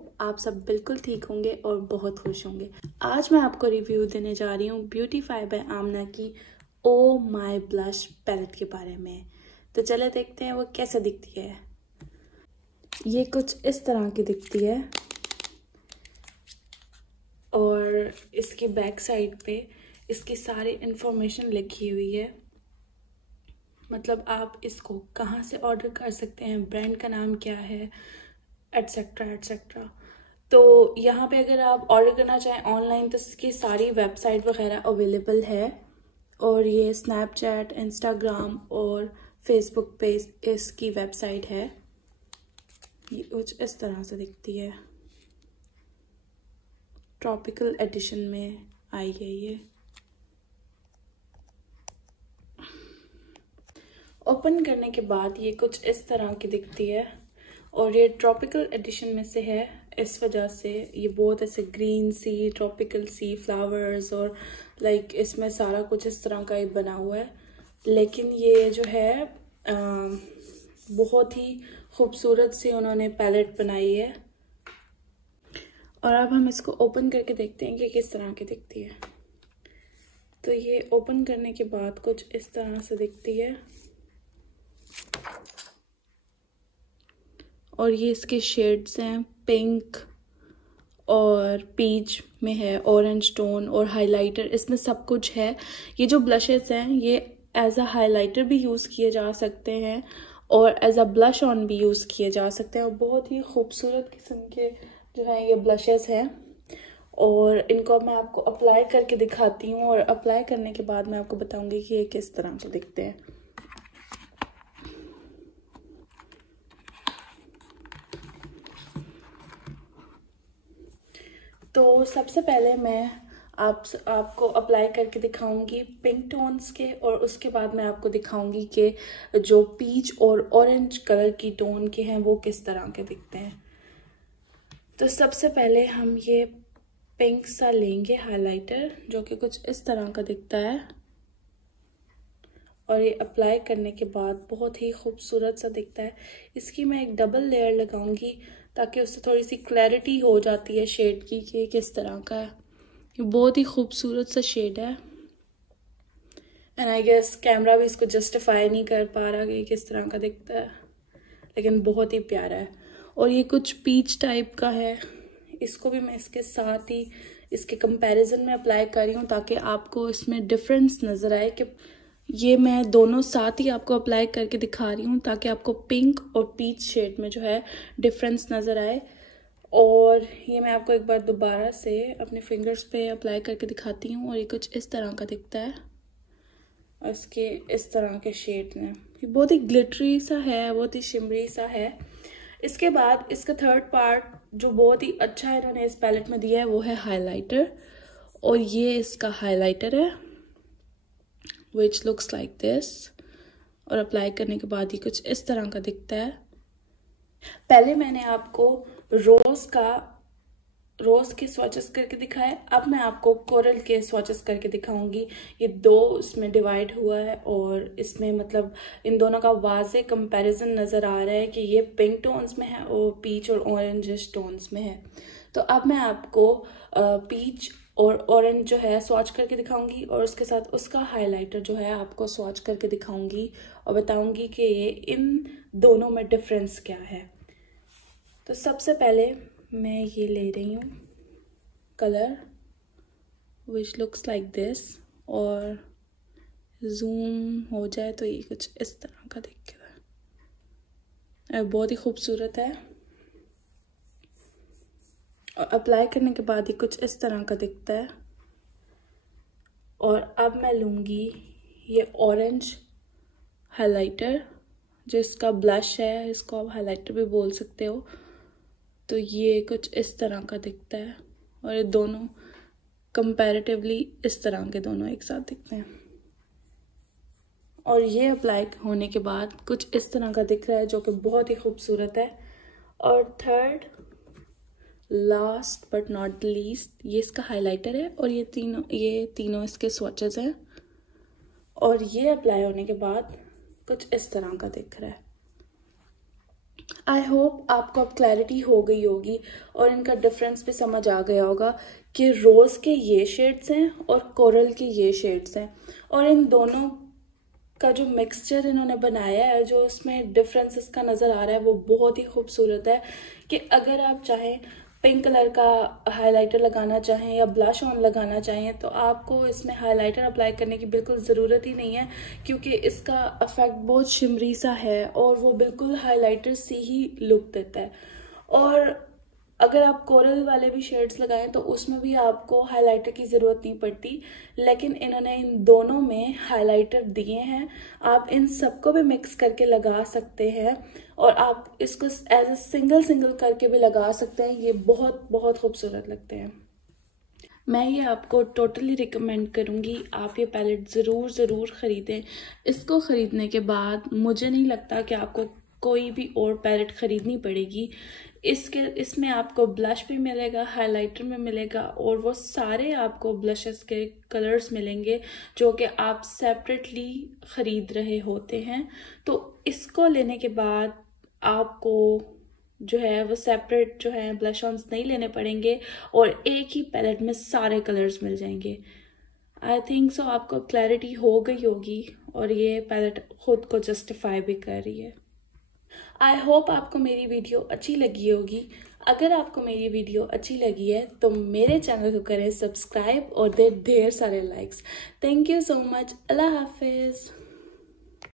Hope आप सब बिल्कुल ठीक होंगे और बहुत खुश होंगे। आज मैं आपको रिव्यू देने जा रही हूँ ब्यूटीफाई बाय आमना की ओ माय ब्लश पैलेट के बारे में। तो चले देखते हैं वो कैसे दिखती है। ये कुछ इस तरह की दिखती है और इसकी बैक साइड पे इसकी सारी इंफॉर्मेशन लिखी हुई है। मतलब आप इसको कहाँ से ऑर्डर कर सकते हैं, ब्रांड का नाम क्या है, एटसेट्रा एटसेट्रा। तो यहाँ पे अगर आप ऑर्डर करना चाहें ऑनलाइन तो इसकी सारी वेबसाइट वगैरह अवेलेबल है और ये स्नैपचैट, इंस्टाग्राम और फेसबुक पे इसकी वेबसाइट है। ये कुछ इस तरह से दिखती है। ट्रॉपिकल एडिशन में आई है ये। ओपन करने के बाद ये कुछ इस तरह की दिखती है और ये ट्रॉपिकल एडिशन में से है, इस वजह से ये बहुत ऐसे ग्रीन सी, ट्रॉपिकल सी फ्लावर्स और लाइक इसमें सारा कुछ इस तरह का ही बना हुआ है। लेकिन ये जो है बहुत ही खूबसूरत सी उन्होंने पैलेट बनाई है। और अब हम इसको ओपन करके देखते हैं कि किस तरह की दिखती है। तो ये ओपन करने के बाद कुछ इस तरह से दिखती है और ये इसके शेड्स हैं, पिंक और पीच में है, ऑरेंज टोन और हाइलाइटर, इसमें सब कुछ है। ये जो ब्लशेस हैं ये एज अ हाइलाइटर भी यूज़ किए जा सकते हैं और एज अ ब्लश ऑन भी यूज़ किए जा सकते हैं और बहुत ही खूबसूरत किस्म के जो है ये ब्लशेस हैं। और इनको मैं आपको अप्लाई करके दिखाती हूँ और अप्लाई करने के बाद मैं आपको बताऊंगी कि ये किस तरह के दिखते हैं। तो सबसे पहले मैं आपको अप्लाई करके दिखाऊंगी पिंक टोन्स के और उसके बाद मैं आपको दिखाऊंगी कि जो पीच और ऑरेंज कलर की टोन के हैं वो किस तरह के दिखते हैं। तो सबसे पहले हम ये पिंक सा लेंगे हाइलाइटर जो कि कुछ इस तरह का दिखता है और ये अप्लाई करने के बाद बहुत ही खूबसूरत सा दिखता है। इसकी मैं एक डबल लेयर लगाऊंगी ताकि उससे थोड़ी सी क्लैरिटी हो जाती है शेड की कि किस तरह का है। ये बहुत ही खूबसूरत सा शेड है एंड आई गेस कैमरा भी इसको जस्टिफाई नहीं कर पा रहा कि किस तरह का दिखता है, लेकिन बहुत ही प्यारा है। और ये कुछ पीच टाइप का है, इसको भी मैं इसके साथ ही इसके कंपैरिजन में अप्लाई कर रही हूँ ताकि आपको इसमें डिफरेंस नज़र आए। कि ये मैं दोनों साथ ही आपको अप्लाई करके दिखा रही हूँ ताकि आपको पिंक और पीच शेड में जो है डिफरेंस नज़र आए। और ये मैं आपको एक बार दोबारा से अपने फिंगर्स पे अप्लाई करके दिखाती हूँ और ये कुछ इस तरह का दिखता है और इसके इस तरह के शेड में ये बहुत ही ग्लिटरी सा है, बहुत ही शिमरी सा है। इसके बाद इसका थर्ड पार्ट जो बहुत ही अच्छा है इन्होंने इस पैलेट में दिया है वो है हाइलाइटर और ये इसका हाइलाइटर है which looks like this। और अप्लाई करने के बाद ये कुछ इस तरह का दिखता है। पहले मैंने आपको रोज के स्वॉचेस करके दिखाए, अब मैं आपको कोरल के स्वॉचेस करके दिखाऊंगी। ये दो इसमें डिवाइड हुआ है और इसमें मतलब इन दोनों का वाज़े कंपैरिजन नज़र आ रहा है कि ये पिंक टोन्स में है और पीच और ऑरेंजिश टोन्स में है। तो अब मैं आपको पीच और ऑरेंज जो है स्वॉच करके दिखाऊंगी और उसके साथ उसका हाइलाइटर जो है आपको स्वॉच करके दिखाऊंगी और बताऊंगी कि ये इन दोनों में डिफरेंस क्या है। तो सबसे पहले मैं ये ले रही हूँ colour which looks like this और जूम हो जाए तो ये कुछ इस तरह का दिखेगा। बहुत ही खूबसूरत है और अप्लाई करने के बाद ही कुछ इस तरह का दिखता है। और अब मैं लूँगी ये ऑरेंज हाइलाइटर जो इसका ब्लश है, इसको आप हाइलाइटर भी बोल सकते हो। तो ये कुछ इस तरह का दिखता है और ये दोनों कंपैरेटिवली इस तरह के दोनों एक साथ दिखते हैं। और ये अप्लाई होने के बाद कुछ इस तरह का दिख रहा है जो कि बहुत ही खूबसूरत है। और third last but not least ये इसका हाइलाइटर है और ये तीनों इसके स्वॉचेस हैं। और ये अप्लाई होने के बाद कुछ इस तरह का दिख रहा है। आई होप आपको अब क्लैरिटी हो गई होगी और इनका डिफरेंस भी समझ आ गया होगा कि रोज़ के ये शेड्स हैं और कोरल के ये शेड्स हैं, और इन दोनों का जो मिक्सचर इन्होंने बनाया है, जो इसमें डिफरेंस इसका नज़र आ रहा है वो बहुत ही खूबसूरत है। कि अगर आप चाहें पिंक कलर का हाइलाइटर लगाना चाहें या ब्लश ऑन लगाना चाहें तो आपको इसमें हाइलाइटर अप्लाई करने की बिल्कुल ज़रूरत ही नहीं है, क्योंकि इसका इफेक्ट बहुत शिमरी सा है और वो बिल्कुल हाइलाइटर सी ही लुक देता है। और अगर आप कोरल वाले भी शेड्स लगाएं तो उसमें भी आपको हाइलाइटर की ज़रूरत नहीं पड़ती, लेकिन इन्होंने इन दोनों में हाइलाइटर दिए हैं। आप इन सबको भी मिक्स करके लगा सकते हैं और आप इसको एज ए सिंगल सिंगल करके भी लगा सकते हैं। ये बहुत बहुत खूबसूरत लगते हैं। मैं ये आपको टोटली रिकमेंड करूँगी, आप ये पैलेट ज़रूर ख़रीदें। इसको ख़रीदने के बाद मुझे नहीं लगता कि आपको कोई भी और पैलेट ख़रीदनी पड़ेगी। इसमें आपको ब्लश भी मिलेगा, हाइलाइटर में मिलेगा, और वो सारे आपको ब्लशेस के कलर्स मिलेंगे जो कि आप सेपरेटली ख़रीद रहे होते हैं। तो इसको लेने के बाद आपको जो है वो सेपरेट जो है ब्लश ऑन्स नहीं लेने पड़ेंगे और एक ही पैलेट में सारे कलर्स मिल जाएंगे। आई थिंक सो आपको क्लैरिटी हो गई होगी और ये पैलेट खुद को जस्टिफाई भी कर रही है। आई होप आपको मेरी वीडियो अच्छी लगी होगी। अगर आपको मेरी वीडियो अच्छी लगी है तो मेरे चैनल को करें सब्सक्राइब और दे ढेर सारे likes. Thank you so much. अल्लाह हाफिज़।